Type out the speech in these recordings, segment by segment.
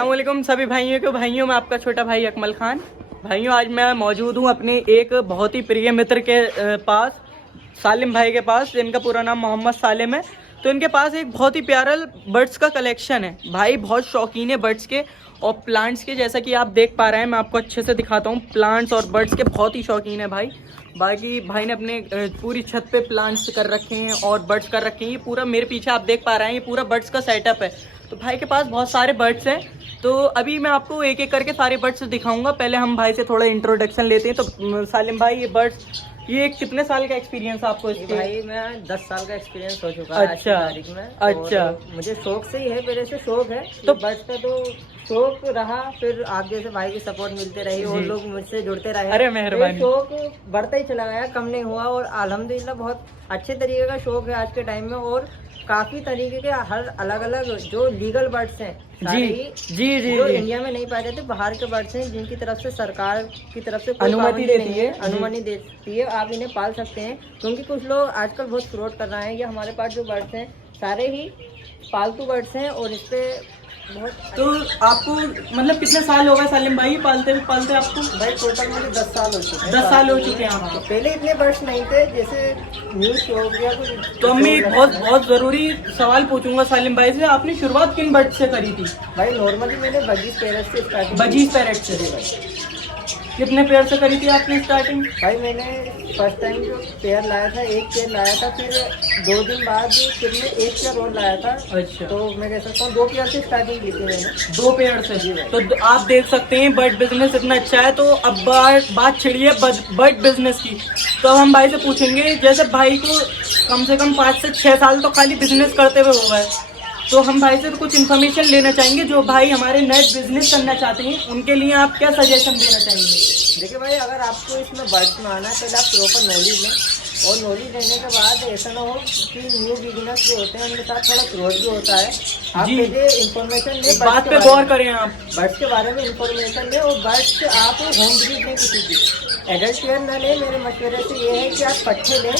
अस्सलामुअलैकुम सभी भाइयों मैं आपका छोटा भाई अकमल खान। भाइयों आज मैं मौजूद हूँ अपने एक बहुत ही प्रिय मित्र के पास, सालिम भाई के पास, जिनका पूरा नाम मोहम्मद सालिम है। तो इनके पास एक बहुत ही प्यारा बर्ड्स का कलेक्शन है। भाई बहुत शौकीन है बर्ड्स के और प्लांट्स के, जैसा कि आप देख पा रहे हैं। मैं आपको अच्छे से दिखाता हूँ। प्लांट्स और बर्ड्स के बहुत ही शौकीन है भाई। बाकी भाई ने अपने पूरी छत पे प्लांट्स कर रखे हैं और बर्ड्स कर रखे हैं। ये पूरा मेरे पीछे आप देख पा रहे हैं, ये पूरा बर्ड्स का सेटअप है। तो भाई के पास बहुत सारे बर्ड्स हैं। तो अभी मैं आपको एक एक करके सारे बर्ड्स दिखाऊंगा। पहले हम भाई से थोड़ा इंट्रोडक्शन लेते हैं। तो सालिम भाई, ये बर्ड्स, ये कितने साल का एक्सपीरियंस आपको इसके? भाई मैं 10 साल का एक्सपीरियंस हो चुका है आज की तारीख में। अच्छा, मुझे शौक से ही है, पहले से शौक है तो बर्ड्स का तो शौक रहा। फिर आप जैसे भाई की सपोर्ट मिलते रही और लोग मुझसे जुड़ते रहे। अरे मेहरबानी। शौक बढ़ता ही चला गया, कम नहीं हुआ। और अल्हम्दुलिल्लाह बहुत अच्छे तरीके का शौक है आज के टाइम में। और काफी तरीके के हर अलग अलग जो लीगल बर्ड्स हैं जी, जो इंडिया में नहीं पाए जाते, बाहर के बर्ड्स हैं जिनकी तरफ से सरकार की तरफ से अनुमति देती है, अनुमति देती है। आप इन्हें पाल सकते हैं, क्योंकि कुछ लोग आजकल बहुत फ्रॉड कर रहे हैं। ये हमारे पास जो बर्ड्स हैं सारे ही पालतू बर्ड्स हैं और इस पे बहुत। तो आपको मतलब कितने साल हो गए सालिम भाई पालते आपको? भाई टोटल मुझे 10 साल हो चुके हैं। 10 साल हो चुके हैं आपको। पहले इतने बर्ड्स नहीं थे, जैसे न्यूज हो गया कुछ। तो मैं बहुत जरूरी सवाल पूछूंगा सालिम भाई से। आपने शुरुआत किन बर्ड से करी थी? भाई नॉर्मली मैंने बजीज पैरट से स्टार्टिंग। बजीज पैरट से कितने पेयर से करी थी आपने स्टार्टिंग? भाई मैंने फर्स्ट टाइम जो पेयर लाया था, एक पेयर लाया था। फिर 2 दिन बाद फिर मैं एक पेयर और लाया था। अच्छा, तो मैं कह सकता हूँ 2 पेयर से स्टार्टिंग की थी मैंने। 2 पेयर से। तो आप देख सकते हैं बर्ड बिजनेस इतना अच्छा है। तो अब बात छिड़ी है बर्ड बिजनेस की। तो अब हम भाई से पूछेंगे, जैसे भाई को कम से कम 5 से 6 साल तो खाली बिजनेस करते हुए हो गए, तो हम भाई से कुछ इन्फॉर्मेशन लेना चाहेंगे। जो भाई हमारे नए बिजनेस करना चाहते हैं उनके लिए आप क्या सजेशन देना चाहेंगे? देखिए भाई, अगर आपको इसमें बर्ड्स में आना है, पहले आप प्रॉपर नॉलेज लें। और नॉलेज लेने के बाद ऐसा ना हो कि न्यू बिगिनर्स जो होते हैं उनके साथ थोड़ा फ्रॉड भी होता है। आप पहले इन्फॉर्मेशन लें, बात पे गौर करें। आप बर्ड्स के बारे में इन्फॉर्मेशन लें और बर्ड्स आप होम ब्रीड लें किसी की। एडल्ट पेयर ना लें। मेरे मशवरे से ये है कि आप पट्टे लें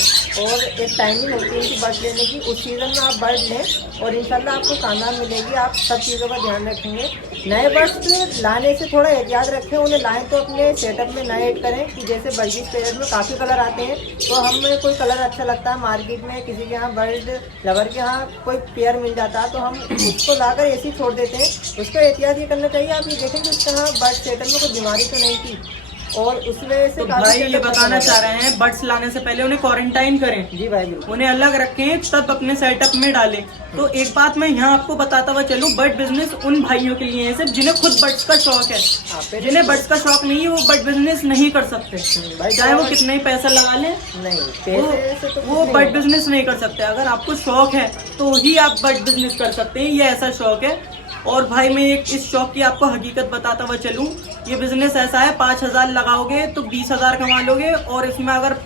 और एक टाइमिंग होती है इनकी बर्ड लेने की, उस सीज़न में आप बर्ड लें और इंशाल्लाह आपको कामयाब मिलेगी। आप सब चीज़ों का ध्यान रखेंगे। नए बर्ड्स लाने से थोड़ा एहतियात रखें। उन्हें लाएँ तो अपने सेटअप में नए ऐड करें कि जैसे बर्जीज पेयर में काफ़ी कलर आते हैं, तो हमें कोई कलर अच्छा लगता है मार्केट में, किसी के यहाँ बर्ड लवर के यहाँ कोई पेयर मिल जाता है, तो हम उसको लाकर ऐसे ही छोड़ देते हैं। उसका एहतियात ये करना चाहिए। आप ये देखें कि उसके यहाँ बर्ड सेटअप में कोई बीमारी तो नहीं थी और उसमें से तो भाई ये बताना चाह रहे हैं बर्ड्स लाने से पहले उन्हें क्वारंटाइन करें। जी भाई, बिल्कुल। उन्हें अलग रखें, तब अपने सेटअप में डालें। तो एक बात मैं यहाँ आपको बताता हुआ चलूं, बर्ड बिजनेस उन भाइयों के लिए है सिर्फ जिन्हें खुद बर्ड्स का शौक है। जिन्हें बर्ड्स का शौक नहीं है वो बर्ड बिजनेस नहीं कर सकते, चाहे वो कितना ही पैसा लगा लें, वो बर्ड बिजनेस नहीं कर सकते। अगर आपको शौक है तो ही आप बर्ड बिजनेस कर सकते हैं। ये ऐसा शौक है। और भाई मैं एक इस शौक की आपको हकीकत बताता हुआ चलूं, ये बिजनेस ऐसा है, 5,000 लगाओगे तो 20,000 कमा लोगे। और इसमें अगर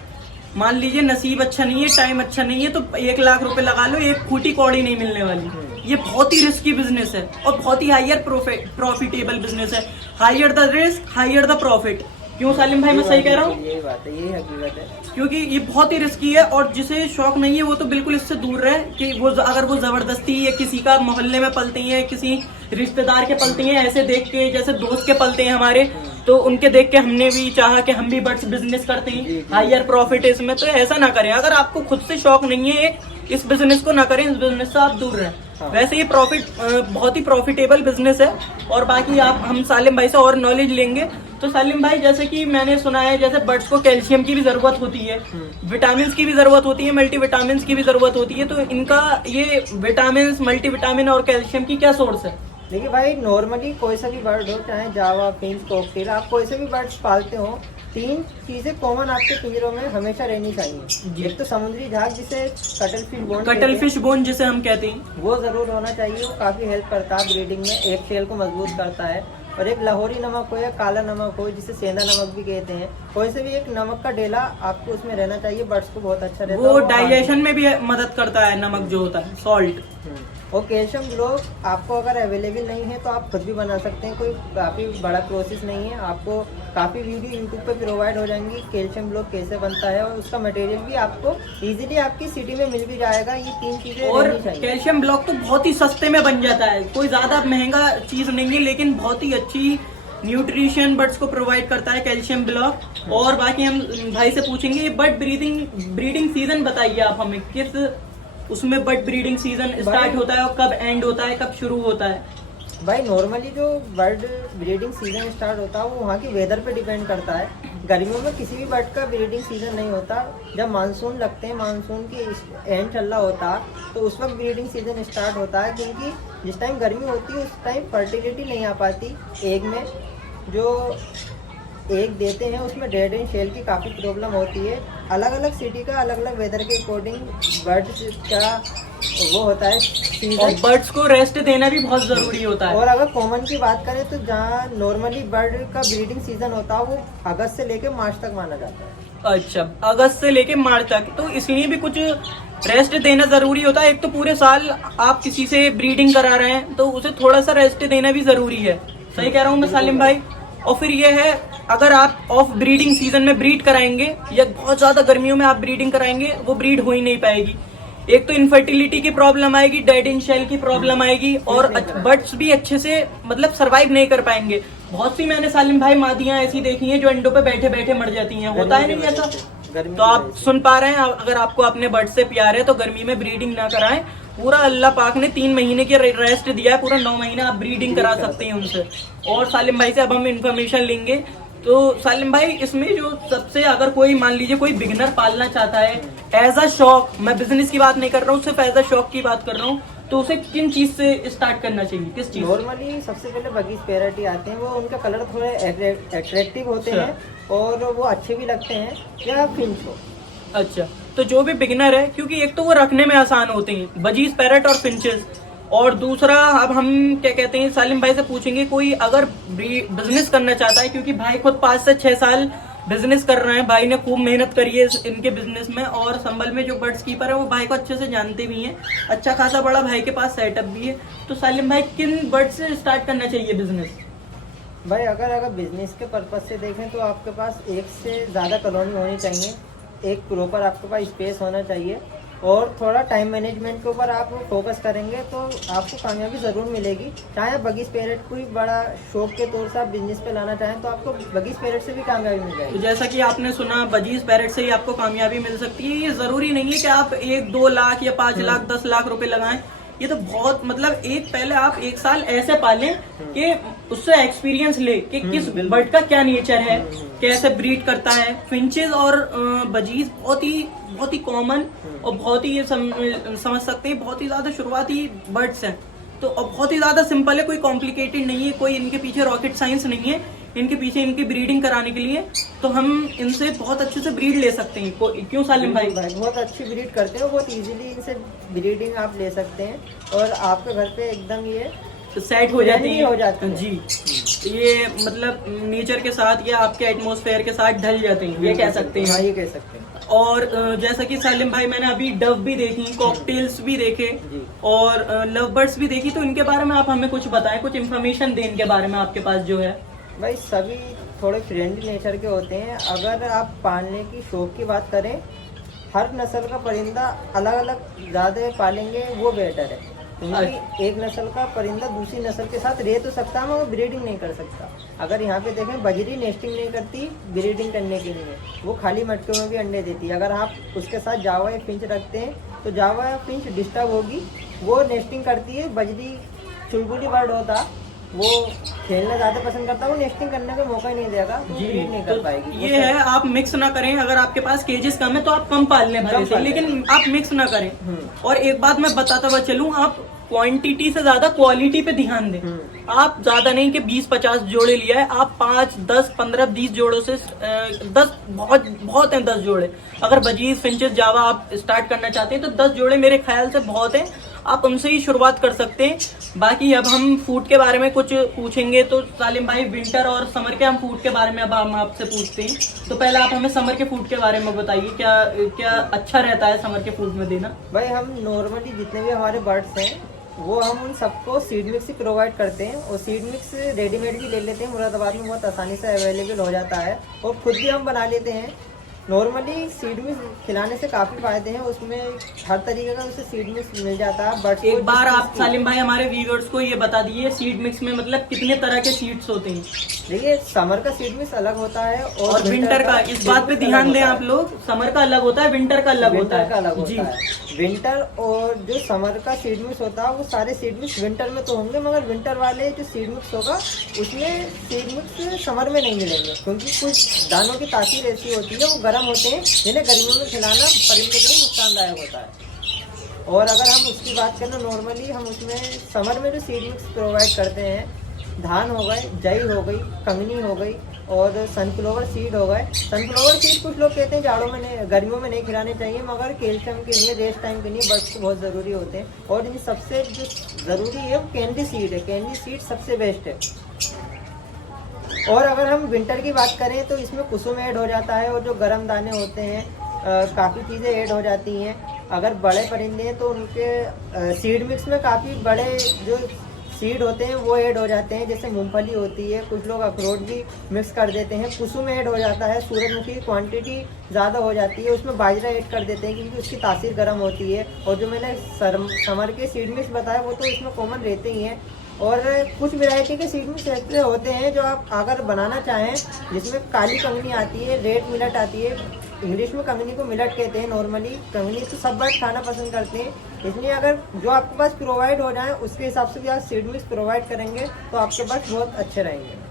मान लीजिए नसीब अच्छा नहीं है, टाइम अच्छा नहीं है, तो 1 लाख रुपए लगा लो, एक फूटी कौड़ी नहीं मिलने वाली। ये बहुत ही रिस्की बिजनेस है और बहुत ही हायर प्रॉफिटेबल बिजनेस है। Higher the risk higher the profit. क्यों सालिम भाई, मैं सही कह रहा हूँ? यही बात है, यही हकीकत है। क्योंकि ये बहुत ही रिस्की है और जिसे शौक नहीं है वो तो बिल्कुल इससे दूर रहे। कि वो अगर वो जबरदस्ती या किसी का मोहल्ले में पलते हैं, किसी रिश्तेदार के पलते हैं, ऐसे देख के, जैसे दोस्त के पलते हैं हमारे, तो उनके देख के हमने भी चाहा कि हम भी बर्ड्स बिजनेस करते हैं, हायर प्रॉफिट है इसमें। तो ऐसा ना करें। अगर आपको खुद से शौक नहीं है इस बिजनेस को ना करें, इस बिजनेस से आप दूर रहें। वैसे ये बहुत ही प्रॉफिटेबल बिजनेस है। और बाकी हम सालिम भाई से और नॉलेज लेंगे। तो सालिम भाई, जैसे कि मैंने सुना है जैसे बर्ड्स को कैल्शियम की भी जरूरत होती है, विटामिन की भी जरूरत होती है, मल्टीविटामिन की भी जरूरत होती है। तो इनका ये विटामिन, मल्टीविटामिन और कैल्शियम की क्या सोर्स है? देखिए भाई, नॉर्मली कोई सा भी बर्ड हो, चाहे जावा, फिंच, कॉकटेल, आप कोई से भी बर्ड्स पालते हो, 3 चीजें कॉमन आपके पिंजरों में हमेशा रहनी चाहिए। एक तो समुद्री झाग, जिसे कटल फिश बोन जिसे हम कहते हैं, वो जरूर होना चाहिए। वो काफी हेल्प करता है ब्रीडिंग में, एक शेल को मजबूत करता है। और एक लाहौरी नमक हो या काला नमक हो, जिसे सेंधा नमक भी कहते हैं, कोई से भी एक नमक का डेला आपको उसमें रहना चाहिए। बर्ड्स को बहुत अच्छा रहता है। वो डाइजेशन में भी मदद करता है, नमक जो होता है, सॉल्ट। और कैल्शियम ग्लोव आपको अगर अवेलेबल नहीं है तो आप खुद भी बना सकते हैं, कोई काफ़ी बड़ा प्रोसेस नहीं है। आपको काफ़ी वीडियो यूट्यूब पे प्रोवाइड हो जाएंगी कैल्शियम ग्लोव कैसे बनता है, और उसका मटेरियल भी आपको इजीली आपकी सिटी में मिल भी जाएगा। ये 3 चीज़ें और रहनी चाहिए। कैल्शियम ब्लॉक तो बहुत ही सस्ते में बन जाता है, कोई ज्यादा महंगा चीज नहीं है, लेकिन बहुत ही अच्छी न्यूट्रिशन बर्ड्स को प्रोवाइड करता है कैल्शियम ब्लॉक। और बाकी हम भाई से पूछेंगे ये बर्ड ब्रीडिंग सीजन बताइए आप हमें, किस उसमें बर्ड ब्रीडिंग सीजन स्टार्ट होता है और कब एंड होता है, कब शुरू होता है? भाई नॉर्मली जो बर्ड ब्रीडिंग सीजन स्टार्ट होता है वो वहाँ की वेदर पे डिपेंड करता है। गर्मियों में किसी भी बर्ड का ब्रीडिंग सीजन नहीं होता। जब मानसून लगते हैं, मानसून की एंड चल रहा होता है तो उस वक्त ब्रीडिंग सीजन स्टार्ट होता है, क्योंकि जिस टाइम गर्मी होती है उस टाइम फर्टिलिटी नहीं आ पाती एग में। जो एग देते हैं उसमें डेड एंड शेल की काफ़ी प्रॉब्लम होती है। अलग अलग सिटी का अलग अलग वेदर के अकॉर्डिंग बर्ड का वो होता है और सीजन। बर्ड्स को रेस्ट देना भी बहुत जरूरी होता है। और अगर कॉमन की बात करें तो जहाँ नॉर्मली बर्ड का ब्रीडिंग सीजन होता है वो अगस्त से लेकर मार्च तक माना जाता है। अच्छा, अगस्त से लेके मार्च तक, तो इसलिए भी कुछ रेस्ट देना जरूरी होता है। एक तो पूरे साल आप किसी से ब्रीडिंग करा रहे हैं तो उसे थोड़ा सा रेस्ट देना भी जरूरी है। सही कह रहा हूँ मैं सालिम भाई? और फिर ये है, अगर आप ऑफ ब्रीडिंग सीजन में ब्रीड कराएंगे या बहुत ज्यादा गर्मियों में आप ब्रीडिंग कराएंगे, वो ब्रीड हो ही नहीं पाएगी। एक तो इनफर्टिलिटी की प्रॉब्लम आएगी, डेड इन शेल की प्रॉब्लम आएगी, और बर्ड्स भी अच्छे से मतलब सरवाइव नहीं कर पाएंगे। बहुत सी मैंने सालिम भाई मादियां ऐसी देखी हैं जो अंडों पे बैठे बैठे मर जाती हैं। होता है नहीं ऐसा? तो आप सुन पा रहे हैं, अगर आपको अपने बर्ड से प्यार है तो गर्मी में ब्रीडिंग ना कराएं। पूरा अल्लाह पाक ने 3 महीने की रेस्ट दिया है, पूरा 9 महीने आप ब्रीडिंग करा सकते हैं उनसे। और सालिम भाई से अब हम इन्फॉर्मेशन लेंगे। तो सालिम भाई, इसमें जो सबसे, अगर कोई मान लीजिए कोई बिगिनर पालना चाहता है एज अ शौक, मैं बिजनेस की बात नहीं कर रहा हूँ, सिर्फ एज अ शौक की बात कर रहा हूँ, तो उसे किन चीज से स्टार्ट करना चाहिए, किस चीज? नॉर्मली सबसे पहले बगीच पैरेटी आते हैं, वो उनका कलर थोड़े अट्रैक्टिव होते हैं और वो अच्छे भी लगते हैं, या फिंच हो। अच्छा, तो जो भी बिगिनर है, क्योंकि एक तो वो रखने में आसान होते हैं बजीज पैरेट और फिंचेस, और दूसरा अब हम क्या कहते हैं सालिम भाई से पूछेंगे, कोई अगर बिजनेस करना चाहता है, क्योंकि भाई खुद 5 से 6 साल बिजनेस कर रहे हैं, भाई ने खूब मेहनत करी है इनके बिजनेस में, और संभल में जो बर्ड्स कीपर है वो भाई को अच्छे से जानते भी हैं, अच्छा खासा बड़ा भाई के पास सेटअप भी है। तो सालिम भाई, किन बर्ड से स्टार्ट करना चाहिए बिजनेस? भाई अगर बिजनेस के पर्पज से देखें तो आपके पास एक से ज़्यादा कॉलोनी होनी चाहिए, एक प्रॉपर आपके पास स्पेस होना चाहिए, और थोड़ा टाइम मैनेजमेंट के ऊपर आप फोकस करेंगे तो आपको कामयाबी ज़रूर मिलेगी। चाहे आप बगीच पैरेट कोई बड़ा शौक के तौर से आप बिजनेस पे लाना चाहें तो आपको बगीच पैरेट से भी कामयाबी मिल जाएगी। तो जैसा कि आपने सुना, बजीज पैरेट से ही आपको कामयाबी मिल सकती है। ये जरूरी नहीं है कि आप 1-2 लाख या 5 लाख 10 लाख रुपए लगाएं। ये तो बहुत, मतलब पहले आप 1 साल ऐसे पालें कि उससे एक्सपीरियंस ले कि किस बर्ड का क्या नेचर है, कैसे ब्रीड करता है। फिंचेस और बजीज बहुत ही कॉमन और बहुत ही, ये समझ सकते हैं, बहुत ही ज्यादा शुरुआती बर्ड्स हैं। तो अब बहुत ही ज्यादा सिंपल है, कोई कॉम्प्लिकेटेड नहीं है, कोई इनके पीछे रॉकेट साइंस नहीं है। इनके पीछे इनकी ब्रीडिंग कराने के लिए तो हम इनसे बहुत अच्छे से ब्रीड ले सकते हैं। क्यों सालिम भाई? बहुत अच्छी ब्रीड करते हैं, बहुत इजीली इनसे ब्रीडिंग आप ले सकते हैं और आपके घर पे एकदम ये सेट हो जाती है जी। ये मतलब नेचर के साथ या आपके एटमॉस्फेयर के साथ ढल जाते हैं, ये कह सकते हैं। हाँ, ये कह सकते हैं। और जैसा कि सालिम भाई, मैंने अभी डव भी देखी, कॉकटेल्स भी देखे और लव बर्ड्स भी देखी, तो इनके बारे में आप हमें कुछ बताएं, कुछ इन्फॉर्मेशन दें इनके बारे में आपके पास जो है। भाई सभी थोड़े फ्रेंडली नेचर के होते हैं। अगर आप पालने की शौक की बात करें, हर नस्ल का परिंदा अलग अलग ज़्यादा पालेंगे वो बेटर है, क्योंकि एक नस्ल का परिंदा दूसरी नस्ल के साथ रह तो सकता है मगर ब्रीडिंग नहीं कर सकता। अगर यहाँ पे देखें, बजरी नेस्टिंग नहीं करती ब्रीडिंग करने के लिए, वो खाली मटके में भी अंडे देती है। अगर आप उसके साथ जावा या फिंच रखते हैं तो जावा या फिंच डिस्टर्ब होगी, वो नेस्टिंग करती है। बजरी चुलबुली बर्ड होता, वो खेलना ज्यादा पसंद करता है, वो नेस्टिंग करने का मौका ही नहीं देगा, वो ब्रीड नहीं कर पाएगी। ये है, आप मिक्स ना करें। अगर आपके पास केजेस कम है तो आप कम पाल लें भाई से, लेकिन आप मिक्स ना करें। और एक बात मैं बताता हुआ चलूं, आप क्वांटिटी से ज्यादा क्वालिटी पे ध्यान दें। आप ज्यादा नहीं कि 20-50 जोड़े लिया है, आप 5, 10, 15, 20 जोड़ों से 10 बहुत हैं 10 जोड़े। अगर बजीज, फिंचेस, जावा आप स्टार्ट करना चाहते हैं तो 10 जोड़े मेरे ख्याल से बहुत हैं। आप उनसे ही शुरुआत कर सकते हैं। बाकी अब हम फूड के बारे में कुछ पूछेंगे, तो सालिम भाई विंटर और समर के हम फूड के बारे में अब हम आपसे पूछते हैं। तो पहले आप हमें समर के फूड के बारे में बताइए, क्या क्या अच्छा रहता है समर के फूड में देना? भाई हम नॉर्मली जितने भी हमारे बर्ड्स हैं वो हम उन सबको सीड मिक्स ही प्रोवाइड करते हैं, और सीड मिक्स रेडीमेड भी ले लेते हैं, मुरादाबाद में बहुत आसानी से अवेलेबल हो जाता है, और खुद भी हम बना लेते हैं। नॉर्मली सीड मिक्स खिलाने से काफ़ी फायदे हैं, उसमें हर तरीके का उसे सीड मिक्स मिल जाता है। बट एक बार आप सालिम भाई हमारे व्यूअर्स को ये बता दीजिए, सीड मिक्स में मतलब कितने तरह के सीड्स होते हैं? देखिए, समर का सीड मिक्स अलग होता है और विंटर का, इस बात पे ध्यान दें आप लोग, समर का अलग होता है, विंटर का अलग होता है जी। विंटर और जो समर का सीड मिक्स होता है वो सारे सीड मिक्स विंटर में तो होंगे, मगर विंटर वाले जो सीड मिक्स होगा उसमें सीड मिक्स समर में नहीं मिलेंगे, क्योंकि कुछ दानों की तासीर ऐसी होती है वो गर्म होते हैं, जिन्हें गर्मियों में खिलाना परिंदों के लिए नुकसानदायक होता है। और अगर हम उसकी बात करें, नॉर्मली हम उसमें समर में जो सीड मिक्स प्रोवाइड करते हैं, धान हो गए, जई हो गई, कंगनी हो गई और सनफ्लावर सीड हो गए। सनफ्लावर सीड कुछ लोग कहते हैं जाड़ों में नहीं, गर्मियों में नहीं खिलाने चाहिए, मगर कैल्शियम के लिए, रेस्ट टाइम के लिए बर्ड्स को बहुत ज़रूरी होते हैं। और इन सबसे जो ज़रूरी है वो कैंडी सीड है, कैंडी सीड सबसे बेस्ट है। और अगर हम विंटर की बात करें तो इसमें कुसुम ऐड हो जाता है, और जो गर्म दाने होते हैं काफ़ी चीज़ें ऐड हो जाती हैं। अगर बड़े परिंदे हैं तो उनके सीड मिक्स में काफ़ी बड़े जो सीड होते हैं वो ऐड हो जाते हैं, जैसे मूंगफली होती है, कुछ लोग अखरोट भी मिक्स कर देते हैं, कुसुम ऐड हो जाता है, सूरजमुखी की क्वांटिटी ज़्यादा हो जाती है, उसमें बाजरा ऐड कर देते हैं क्योंकि उसकी तासीर गर्म होती है। और जो मैंने समर के सीड मिक्स बताया वो तो इसमें कॉमन रहते ही हैं। और कुछ वैरायटी के सीड मिक्स ऐसे होते हैं जो आप अगर बनाना चाहें, जिसमें काली कंगनी आती है, रेड मिलट आती है, इंग्लिश में कंगनी को मिलट कहते हैं। नॉर्मली कंगनी तो सब बर्ड खाना पसंद करते हैं, इसलिए अगर जो आपके पास प्रोवाइड हो जाए उसके हिसाब से भी आप सीड मिक्स प्रोवाइड करेंगे तो आपके बर्ड बहुत अच्छे रहेंगे।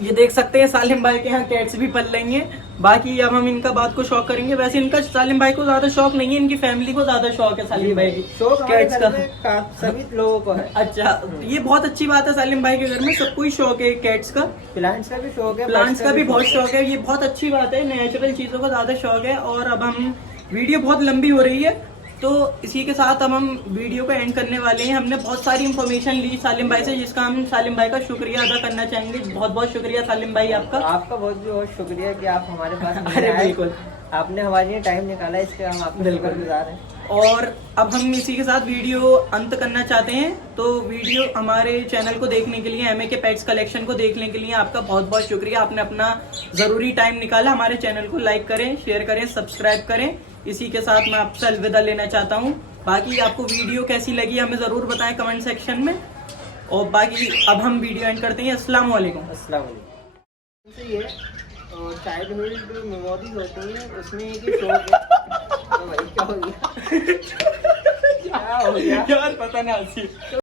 ये देख सकते हैं सालिम भाई के यहाँ कैट्स भी पल रही हैं। बाकी अब हम इनका बात को शौक करेंगे। वैसे इनका सालिम भाई को ज्यादा शौक नहीं है, इनकी फैमिली को ज्यादा शौक है सालिम भाई की शौक कैट्स का सभी लोगों को है। अच्छा, ये बहुत अच्छी बात है, सालिम भाई के घर में सबको ही शौक है कैट्स का। प्लांट्स का भी शौक है, प्लांट्स का भी बहुत शौक है, ये बहुत अच्छी बात है, नेचुरल चीजों का ज्यादा शौक है। और अब हम वीडियो बहुत लंबी हो रही है तो इसी के साथ अब हम वीडियो को एंड करने वाले हैं। हमने बहुत सारी इन्फॉर्मेशन ली सालिम भाई से, जिसका हम सालिम भाई का शुक्रिया अदा करना चाहेंगे। बहुत बहुत शुक्रिया सालिम भाई आपका बहुत बहुत शुक्रिया कि आप हमारे पास अरे बिल्कुल, आपने हमारे लिए टाइम निकाला, इसके हम आपके शुक्रगुजार हैं। और अब हम इसी के साथ वीडियो अंत करना चाहते हैं। तो वीडियो हमारे चैनल को देखने के लिए, एमए के पेट्स कलेक्शन को देखने के लिए आपका बहुत बहुत शुक्रिया। आपने अपना ज़रूरी टाइम निकाला। हमारे चैनल को लाइक करें, शेयर करें, सब्सक्राइब करें। इसी के साथ मैं आपसे अलविदा लेना चाहता हूँ। बाकी आपको वीडियो कैसी लगी हमें ज़रूर बताएं कमेंट सेक्शन में। और बाकी अब हम वीडियो एंड करते हैं। अस्सलाम वालेकुम। अस्सलाम वालेकुम। ये चाइल्डहुड मेमोरीज होती हैं, उसमें एक ही शौक है। तो भाई क्या हो गया? क्या हो गया यार, पता नहीं।